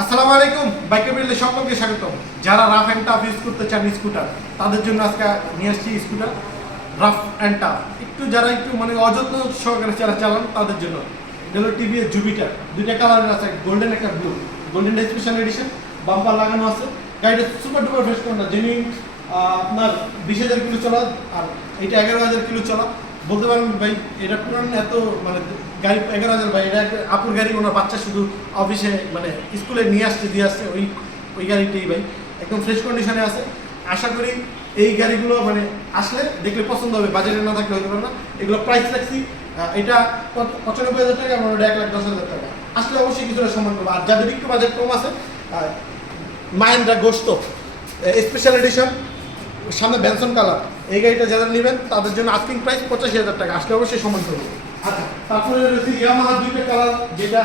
আসসালামু আলাইকুম। বাইকের বিল্ডে সকলকে স্বাগতম। যারা রাফ অ্যান্ড টাফ ইউজ করতে চান স্কুটার, তাদের জন্য আজকে নিয়ে আসছি স্কুটার রাফ অ্যান্ড টাফ। যারা একটু মানে অযত্ন সহকারে চালান তাদের জন্য এগুলো টিভিএস জুপিটার। দুইটা কালারের আছে, গোল্ডেন একটা blue. Golden special edition, bumper লাগানো আছে। গাড়িটা সুপার ডুপার ফ্রেশ করা, যিনি আপনার 20,000 কিলো চলা, আর এটা 11,000 কিলো চলা। বলতে পারেন ভাই এটা পুরান এত মানে গাড়ি 11,000 ভাই, এটা আপুর গাড়ি। ওনার বাচ্চা শুধু অফিসে মানে স্কুলে দিয়ে আসছে ওই গাড়িটাই ভাই, একদম ফ্রেশ কন্ডিশনে আছে। আশা করি এই গাড়িগুলো মানে আসলে দেখলে পছন্দ হবে, বাজেটে না থাকলে হতে পারে না। এগুলো প্রাইস রাখছি এটা 95,000 টাকা, আমার 1,10,000 টাকা। আসলে অবশ্যই কিছুটা সম্মান করবো। আর যাদের একটু বাজেট কম আছে, মাহিন্দ্রা গোস্ত স্পেশাল এডিশন, সামনে ব্যানসন কালার, এই গাড়িটা যারা নেবেন তাদের জন্য আস্কিং প্রাইস 85,000 টাকা। আসলে অবশ্যই সম্মান করবো। আচ্ছা, তারপরে রয়েছে ইয়ামাহা দুইটা কালার, যেটা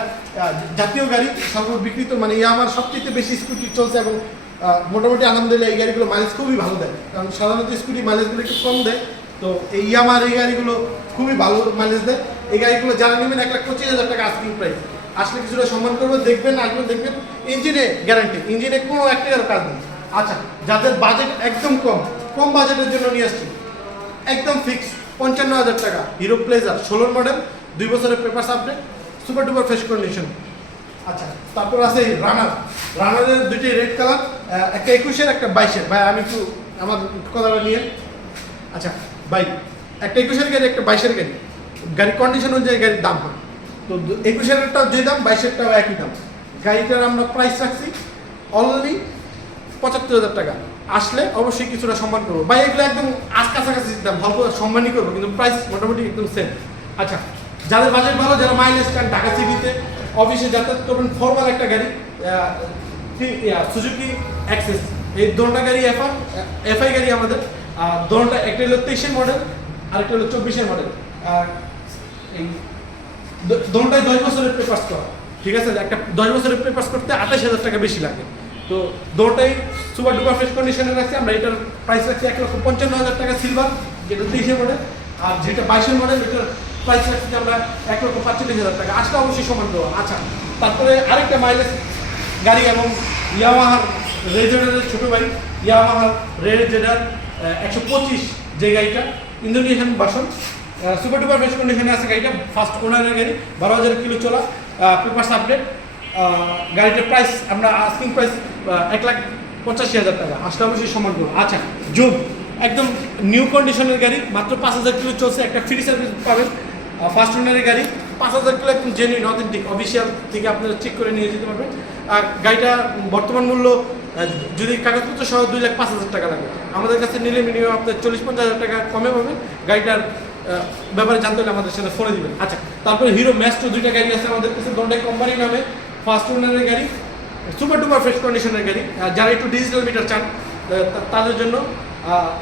জাতীয় গাড়ি সর্ববিকৃত, মানে ইয়ামাহার সবচেয়ে বেশি স্কুটি চলছে এবং মোটামুটি আলহামদুলিল্লাহ এই গাড়িগুলো মাইলেজ খুবই ভালো দেয়। কারণ সাধারণত স্কুটি মাইলেজগুলো একটু কম দেয়, তো এই ইয়ামাহার এই গাড়িগুলো খুবই ভালো মাইলেজ দেয়। এই গাড়িগুলো যারা নেবেন 1,25,000 টাকা আস্কিং প্রাইস। আসলে কিছুটা সম্মান করবো, দেখবেন, আসবেন, দেখবেন। ইঞ্জিনে গ্যারান্টি, ইঞ্জিনে কোনো একটার কাজ নেই। আচ্ছা, যাদের বাজেট একদম কম বাজেটের জন্য নিয়ে আসছি একদম ফিক্স 55,000 টাকা হিরো প্লেজার 16 মডেল, 2 বছরের papers update, super duper fresh condition. আচ্ছা, তারপর আছে রানারের দুইটি রেড কালার, একটা 21-এর একটা 22-এর। ভাই আমি একটু আমার কথাটা নিয়ে। আচ্ছা ভাই, একটা 21-এর গাড়ি, একটা 22-এর গাড়ি, গাড়ির কন্ডিশন অনুযায়ী গাড়ির দাম হয়। তো 21-এরটাও যে দাম, 22-এরটাও একই দাম। গাড়িটার আমরা প্রাইস রাখছি অনলি 75,000 টাকা। আসলে অবশ্যই কিছুটা সম্মান করবো ভাই, এগুলো একদম কাছাকাছি দাম, ভালো সম্মানই করবো, কিন্তু প্রাইস মোটামুটি একদম সেম। আচ্ছা, যাদের বাজেট ভালো, যারা মাইলেজ চান, ঢাকা সিটিতে অফিসে যাতায়াত করবেন, ফর্মাল একটা গাড়ি, সুজুকি অ্যাক্সেস, এই দুটো গাড়ি এফআই গাড়ি আমাদের। দুটোটা, একটা হলো 23-এর মডেল, আরেকটা হলো 24-এর মডেল। এই দুটোটাই 10 বছরের পেপার্স করা, ঠিক আছে। একটা 10 বছরের পেপার্স করতে 28,000 টাকা বেশি লাগে। তো দুটোটাই সুপার ডুপার ফ্রেশ কন্ডিশনে রাখছি আমরা। এটার প্রাইস রাখছি 1,55,000 টাকা সিলভার, যেটা 23-এর মডেল। আর যেটা 22-এর মডেল, এটার প্রাইস রাখছি আমরা 1,45,000 টাকা। আসলে অবশ্যই সমান দেওয়া। আচ্ছা, তারপরে আরেকটা মাইলেজ গাড়ি এবং ইয়ামাহার রেজেডারের ছোটো ভাই, ইয়ামাহার রেজেডার 125, যে গাড়িটা Indonesian version, super duper fresh কন্ডিশনে আছে গাড়িটা। ফার্স্ট ওনারের গাড়ি, 12,000 কিলো চলা, পেপারস আপডেট। গাড়িটার প্রাইস আমরা আস্কিং প্রাইস 1,85,000 টাকা। আসলে অবশ্যই সম্মান করবো। আচ্ছা, জুম একদম নিউ কন্ডিশনের গাড়ি, মাত্র 5,000 কিলো চলছে, একটা ফ্রি সার্ভিস পাবেন। ফার্স্ট ওনারের গাড়ি, 5,000 কিলো, একদম জেনুইন অথেন্টিক, অফিসিয়াল থেকে আপনারা চেক করে নিয়ে যেতে পারবেন। আর গাড়িটা বর্তমান মূল্য যদি কাগজপত্র সহ 2,05,000 টাকা লাগে। আমাদের কাছে নিলে মিনিমাম আপনার 40-50,000 টাকা কমে পাবেন। গাড়িটার ব্যাপারে জানতে হলে আমাদের সাথে ফোনে দিবেন। আচ্ছা, তারপরে হিরো ম্যাস্ট্রো দুইটা গাড়ি আছে আমাদের কাছে, দুটোটাই কোম্পানি নামে, ফার্স্ট ওনারের গাড়ি, সুপার ডুপার ফ্রেশ কন্ডিশনের গাড়ি। যারা একটু ডিজিটাল মিটার চান তাদের জন্য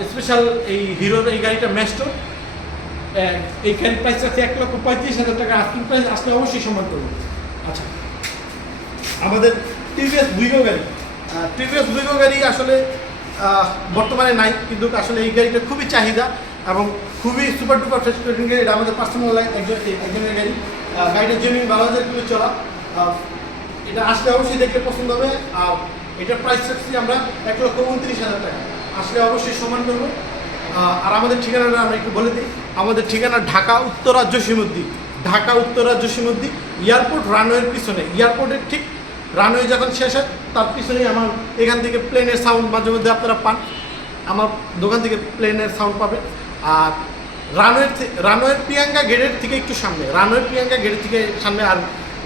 স্পেশাল এই হিরোর এই গাড়িটা ম্যাস্ট্রো। এই গাড়ির প্রাইস আছে 1,35,000 টাকা আস্কিং প্রাইস। আসলে অবশ্যই সম্মান করবো। আচ্ছা, আমাদের টিভিএস বুইগো গাড়ি আসলে বর্তমানে নাই, কিন্তু আসলে এই গাড়িটা খুবই চাহিদা এবং খুবই সুপার ডুপার ফ্রেশ কন্ডিশন গাড়ি। এটা আমাদের পার্সোনাল একজনের গাড়ি। গাড়িটা জেনুইন 12,000 কিলো চলা। এটা আসলে অবশ্যই দেখলে পছন্দ হবে। আর এটার প্রাইস রাখছি আমরা 1,29,000 টাকা। আসলে অবশ্যই সম্মান করবো। আর আমাদের ঠিকানাটা আমরা একটু বলে দিই। আমাদের ঠিকানা ঢাকা উত্তরা জসীমউদ্দিন, এয়ারপোর্ট রানওয়ের পিছনে। এয়ারপোর্টের ঠিক রানওয়ে যখন শেষ হয় তার পিছনেই আমার এখান থেকে প্লেনের সাউন্ড মাঝে মধ্যে আপনারা পান, আমার দোকান থেকে প্লেনের সাউন্ড পাবেন। আর রানওয়ের প্রিয়াঙ্কা গেটের থেকে একটু সামনে, আর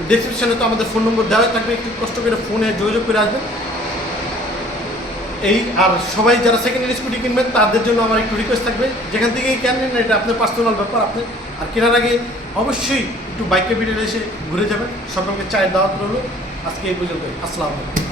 ডেসক্রিপশনে তো আমাদের ফোন নম্বর দেওয়া থাকবে, একটু কষ্ট করে ফোনে যোগাযোগ করে আসবেন। আর সবাই যারা সেকেন্ড হ্যান্ড স্কুটি কিনবেন তাদের জন্য আমার একটু রিকোয়েস্ট থাকবে, যেখান থেকেই কেনেন এটা আপনার পার্সোনাল ব্যাপার। আপনি আর কেনার আগে অবশ্যই একটু বাইক ক্যাপিটালে এসে ঘুরে যাবেন। সকলকে চায়ের দাওয়াত রইল। আজকে এই পর্যন্ত। আসসালামু আলাইকুম।